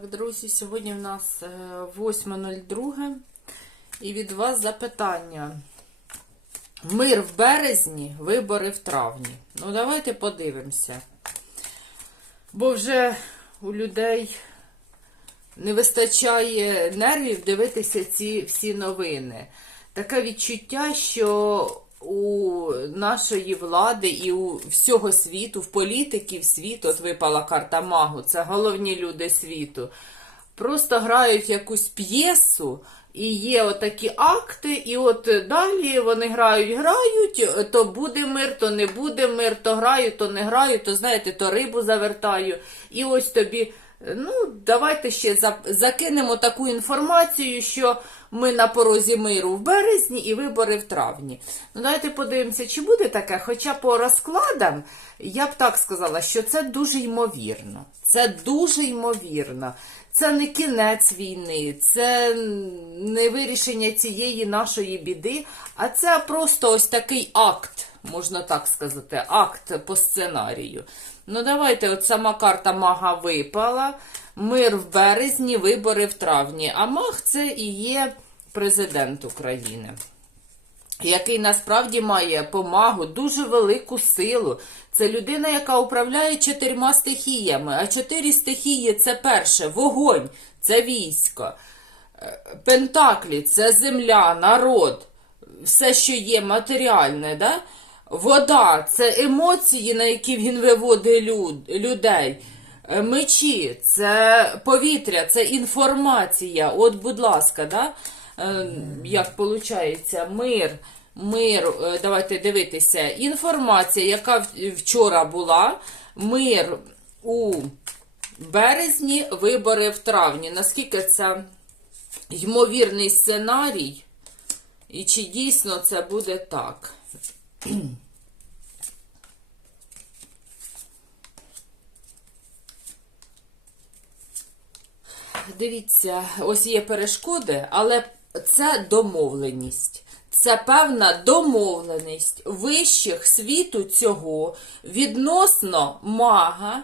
Так, друзі, сьогодні в нас е, 8.02 і від вас запитання. Мир в березні, вибори в травні. Ну, давайте подивимося. Бо вже у людей не вистачає нервів дивитися ці всі новини. Таке відчуття, що у нашої влади і у всього світу, в політиків світу, от випала карта Магу, це головні люди світу, просто грають якусь п'єсу, і є отакі акти, і от далі вони грають, грають, то буде мир, то не буде мир, то граю, то не граю, то знаєте, то рибу завертаю. І ось тобі. Ну, давайте ще закинемо таку інформацію, що ми на порозі миру в березні і вибори в травні. Ну, давайте подивимося, чи буде таке. Хоча по розкладам я б так сказала, що це дуже ймовірно. Це дуже ймовірно. Це не кінець війни, це не вирішення цієї нашої біди, а це просто ось такий акт, можна так сказати, акт по сценарію. Ну, давайте, от сама карта мага випала. Мир в березні, вибори в травні. А маг це і є президент України який насправді має помагу, дуже велику силу. Це людина, яка управляє чотирма стихіями. А чотири стихії це перше вогонь, це військо. Е, Пентаклі це земля, народ, все, що є матеріальне. Да? Вода це емоції, на які він виводить люд, людей. Е, Мечі це повітря, це інформація. От, будь ласка, да? Е, як виходить, мир. Мир, е, давайте дивитися. Інформація, яка вчора була, мир у березні, вибори в травні. Наскільки це ймовірний сценарій? І чи дійсно це буде так? Дивіться, ось є перешкоди, але це домовленість. Це певна домовленість вищих світу цього відносно мага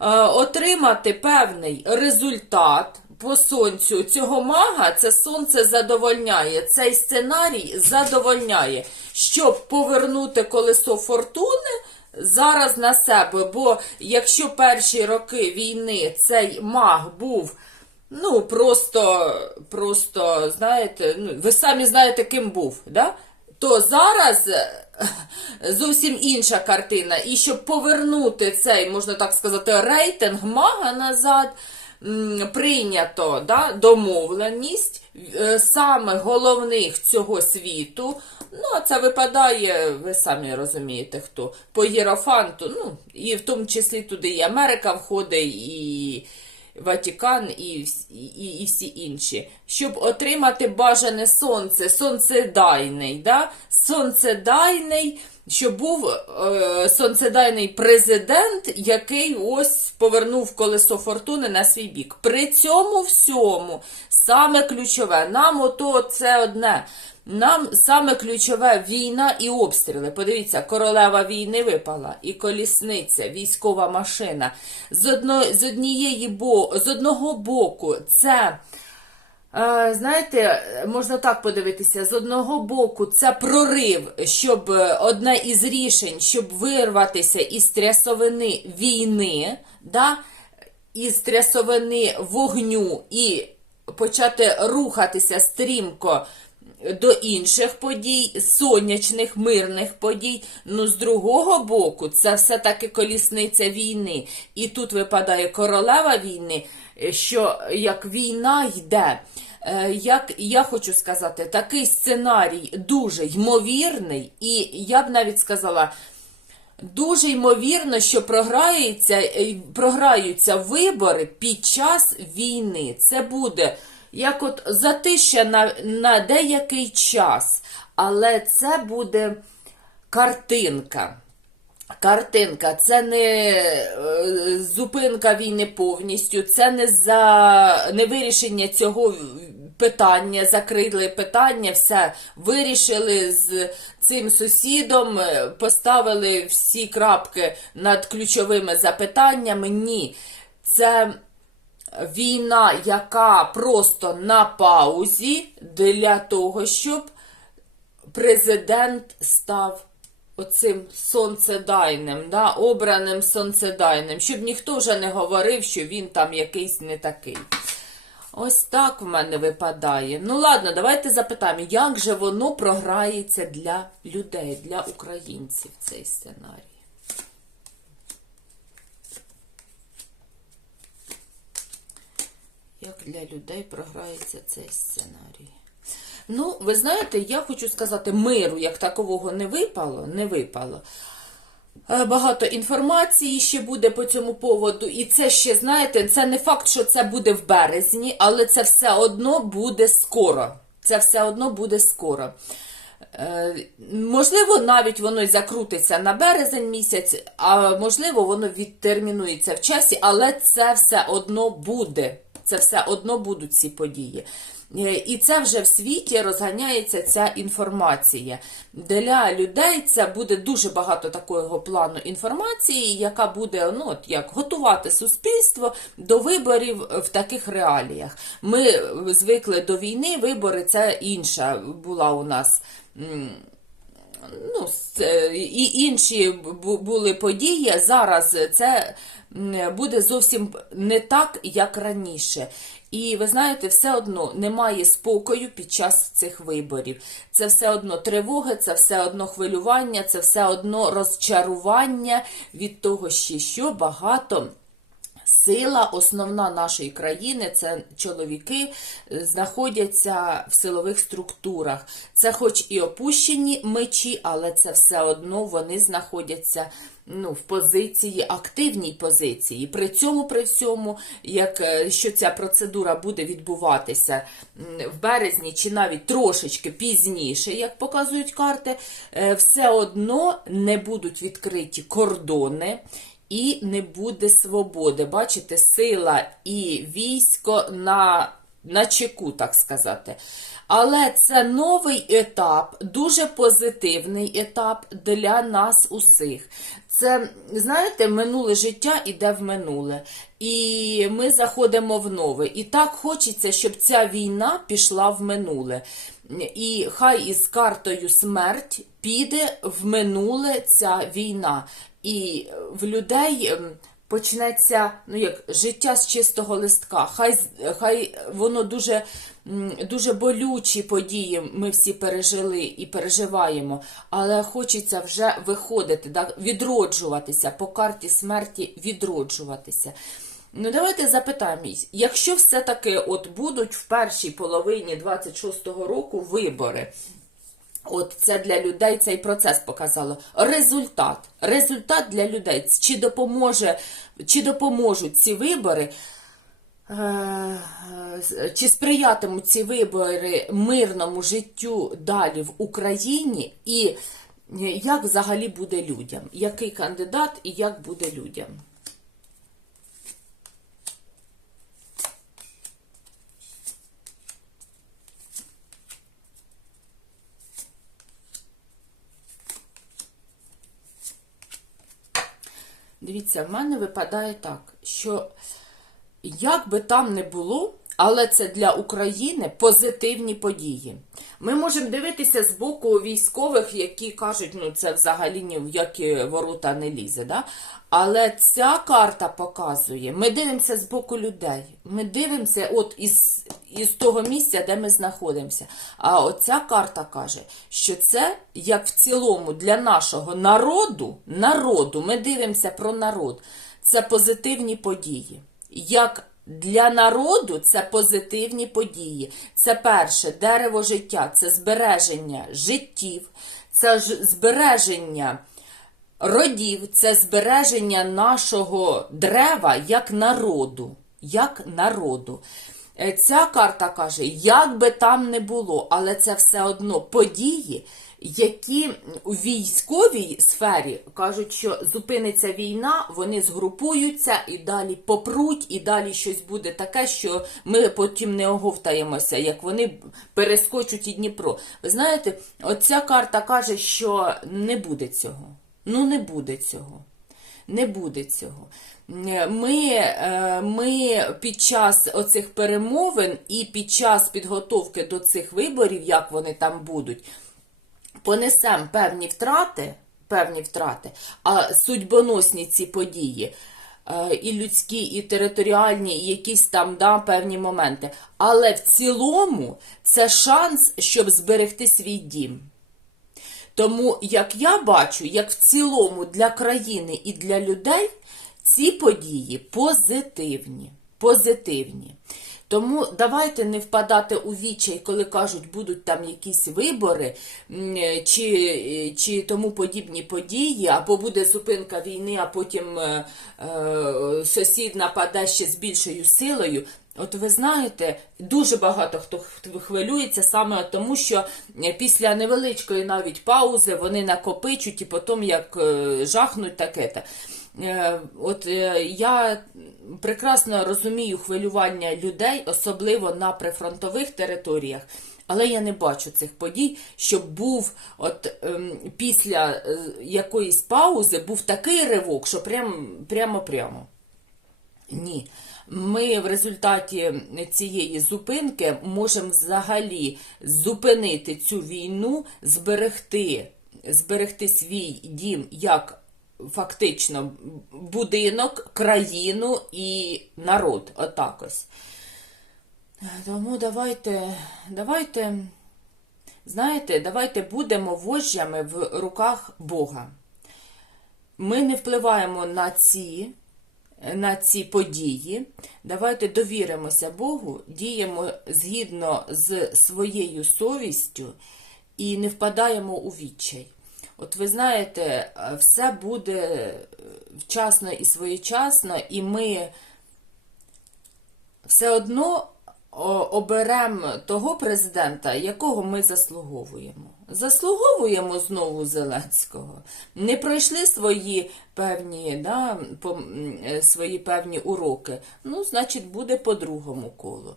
е, отримати певний результат по сонцю цього мага. Це сонце задовольняє. Цей сценарій задовольняє, щоб повернути колесо фортуни зараз на себе. Бо якщо перші роки війни цей маг був. Ну, просто, просто, знаєте, ну, ви самі знаєте, ким був, да? то зараз е, зовсім інша картина. І щоб повернути цей, можна так сказати, рейтинг мага назад, прийнято да, домовленість е, саме головних цього світу. Ну, а це випадає, ви самі розумієте, хто по Єрофанту, ну, і в тому числі туди і Америка входить, і. Ватікан і, і, і всі інші, щоб отримати бажане сонце, сонцедайний, да? сонцедайний, щоб був е, сонцедайний президент, який ось повернув колесо фортуни на свій бік. При цьому всьому саме ключове, нам ото це одне. Нам саме ключове війна і обстріли. Подивіться, королева війни випала, і колісниця, військова машина. З, одно, з, однієї бо, з одного боку, це. Е, Знаєте, можна так подивитися, з одного боку це прорив, щоб е, одне із рішень, щоб вирватися із трясовини війни, да, із трясовини вогню і почати рухатися стрімко до інших подій, сонячних, мирних подій. Ну, з другого боку, це все-таки колісниця війни. І тут випадає королева війни, е, що як війна йде. Е, Як я хочу сказати, такий сценарій дуже ймовірний, і я б навіть сказала, Дуже ймовірно, що програються, е, програються вибори під час війни. Це буде як от затища на, на деякий час, але це буде картинка. Картинка, це не е, зупинка війни повністю, це не за не вирішення цього питання, закрили питання, все вирішили з цим сусідом, е, поставили всі крапки над ключовими запитаннями. Ні, це війна, яка просто на паузі для того, щоб президент став оцим сонцедайним, да, обраним сонцедайним, щоб ніхто вже не говорив, що він там якийсь не такий. Ось так в мене випадає. Ну ладно, давайте запитаємо, як же воно програється для людей, для українців цей сценарій. Як для людей програється цей сценарій? Ну, ви знаєте, я хочу сказати, миру як такового не випало, не випало. Е, Багато інформації ще буде по цьому поводу, і це ще, знаєте, це не факт, що це буде в березні, але це все одно буде скоро. Це все одно буде скоро. Е, Можливо, навіть воно й закрутиться на березень місяць, а можливо, воно відтермінується в часі, але це все одно буде. Це все одно будуть ці події. Е, І це вже в світі розганяється ця інформація. Для людей це буде дуже багато такого плану інформації, яка буде ну, от як готувати суспільство до виборів в таких реаліях. Ми звикли до війни, вибори це інша була у нас. Е, і інші були події. Зараз це буде зовсім не так, як раніше. І ви знаєте, все одно немає спокою під час цих виборів. Це все одно тривоги, це все одно хвилювання, це все одно розчарування від того, що багато. Сила основна нашої країни це чоловіки е, знаходяться в силових структурах. Це хоч і опущені мечі, але це все одно вони знаходяться ну, в позиції, активній позиції. При цьому, при всьому, як е, що ця процедура буде відбуватися в березні чи навіть трошечки пізніше, як показують карти, е, все одно не будуть відкриті кордони і не буде свободи. Бачите, сила і військо на, на чеку, так сказати. Але це новий етап, дуже позитивний етап для нас усіх. Це, знаєте, минуле життя іде в минуле. І ми заходимо в нове. І так хочеться, щоб ця війна пішла в минуле. І хай із картою смерть піде в минуле ця війна. І в людей ем, почнеться ну як життя з чистого листка. Хай хай воно дуже, дуже болючі події ми всі пережили і переживаємо, але хочеться вже виходити, да, відроджуватися по карті смерті, відроджуватися. Ну, давайте запитаємо, якщо все-таки от будуть в першій половині 26-го року вибори, От це для людей цей процес показало. Результат. Результат для людей. Чи допоможе, чи допоможуть ці вибори, е, чи сприятимуть ці вибори мирному життю далі в Україні, і як взагалі буде людям? Який кандидат і як буде людям? Дивіться, в мене випадає так, що як би там не було, але це для України позитивні події. Ми можемо дивитися з боку військових, які кажуть, ну це взагалі ні в які ворота не лізе. Да? Але ця карта показує, ми дивимося з боку людей. Ми дивимося от із, із того місця, де ми знаходимося. А оця карта каже, що це як в цілому для нашого народу, народу, ми дивимося про народ, це позитивні події. Як для народу це позитивні події. Це перше дерево життя, це збереження життів, це збереження родів, це збереження нашого дерева як народу. Як народу. Е, Ця карта каже, як би там не було, але це все одно події, які у військовій сфері кажуть, що зупиниться війна, вони згрупуються і далі попруть, і далі щось буде таке, що ми потім не оговтаємося, як вони перескочуть і Дніпро. Ви знаєте, оця карта каже, що не буде цього. Ну, не буде цього. Не буде цього. Ми, е, ми під час оцих перемовин і під час підготовки до цих виборів, як вони там будуть, понесемо певні втрати, певні втрати, а судьбоносні ці події. е, І людські, і територіальні, і якісь там да, певні моменти. Але в цілому це шанс, щоб зберегти свій дім. Тому, як я бачу, як в цілому для країни і для людей ці події позитивні. Позитивні. Тому давайте не впадати у відчай, коли кажуть, будуть там якісь вибори чи, чи тому подібні події, або буде зупинка війни, а потім е, е, сусід нападе ще з більшою силою. От ви знаєте, дуже багато хто хвилюється саме тому, що е, після невеличкої навіть паузи вони накопичуть і потім як е, жахнуть таке. та Е, От я прекрасно розумію хвилювання людей, особливо на прифронтових територіях, але я не бачу цих подій, щоб був от ем, після якоїсь паузи був такий ривок, що прям, прямо-прямо. Ні. Ми в результаті цієї зупинки можемо взагалі зупинити цю війну, зберегти, зберегти свій дім як фактично будинок, країну і народ. Отак ось. Тому давайте, давайте, знаєте, давайте будемо вождями в руках Бога. Ми не впливаємо на ці, на ці події. Давайте довіримося Богу, діємо згідно з своєю совістю і не впадаємо у відчай. От ви знаєте, все буде вчасно і своєчасно, і ми все одно оберемо того президента, якого ми заслуговуємо. Заслуговуємо знову Зеленського. Не пройшли свої певні, да, по, е, свої певні уроки. Ну, значить, буде по другому колу.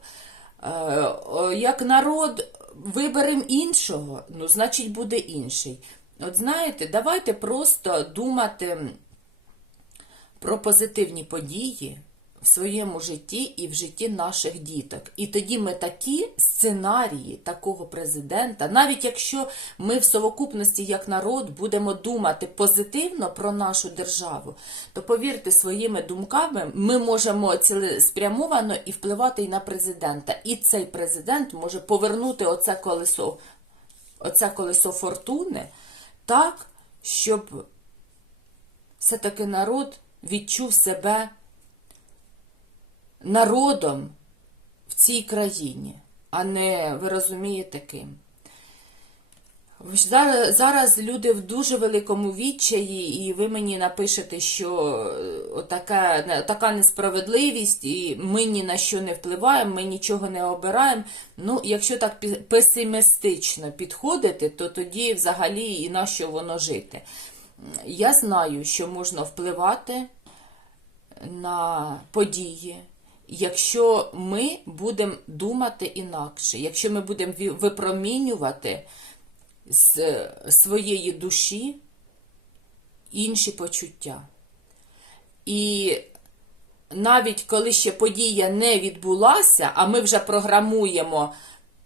Е, Як народ виберемо іншого, ну, значить, буде інший. От знаєте, давайте просто думати про позитивні події в своєму житті і в житті наших діток. І тоді ми такі сценарії такого президента, навіть якщо ми в совокупності як народ будемо думати позитивно про нашу державу, то повірте, своїми думками ми можемо цілеспрямовано і впливати і на президента. І цей президент може повернути оце колесо, оце колесо фортуни так, щоб все-таки народ відчув себе народом в цій країні, а не, ви розумієте, ким. Зараз, люди в дуже великому відчаї, і ви мені напишете, що така, така несправедливість, і ми ні на що не впливаємо, ми нічого не обираємо. Ну, якщо так песимістично підходити, то тоді взагалі і на що воно жити. Я знаю, що можна впливати на події. Якщо ми будемо думати інакше, якщо ми будемо випромінювати з своєї душі інші почуття. І навіть коли ще подія не відбулася, а ми вже програмуємо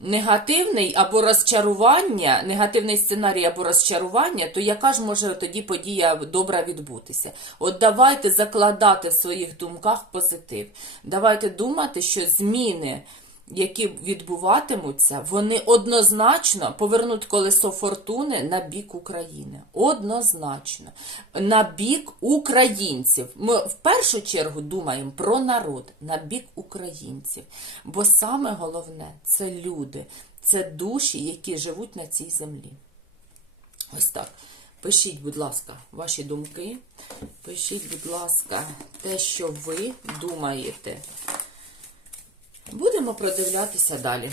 негативний або розчарування, негативний сценарій або розчарування, то яка ж може тоді подія добра відбутися? От давайте закладати в своїх думках позитив. Давайте думати, що зміни які відбуватимуться, вони однозначно повернуть колесо фортуни на бік України. Однозначно. На бік українців. Ми в першу чергу думаємо про народ, на бік українців. Бо саме головне це люди, це душі, які живуть на цій землі. Ось так. Пишіть, будь ласка, ваші думки. Пишіть, будь ласка, те, що ви думаєте. Будемо продивлятися далі.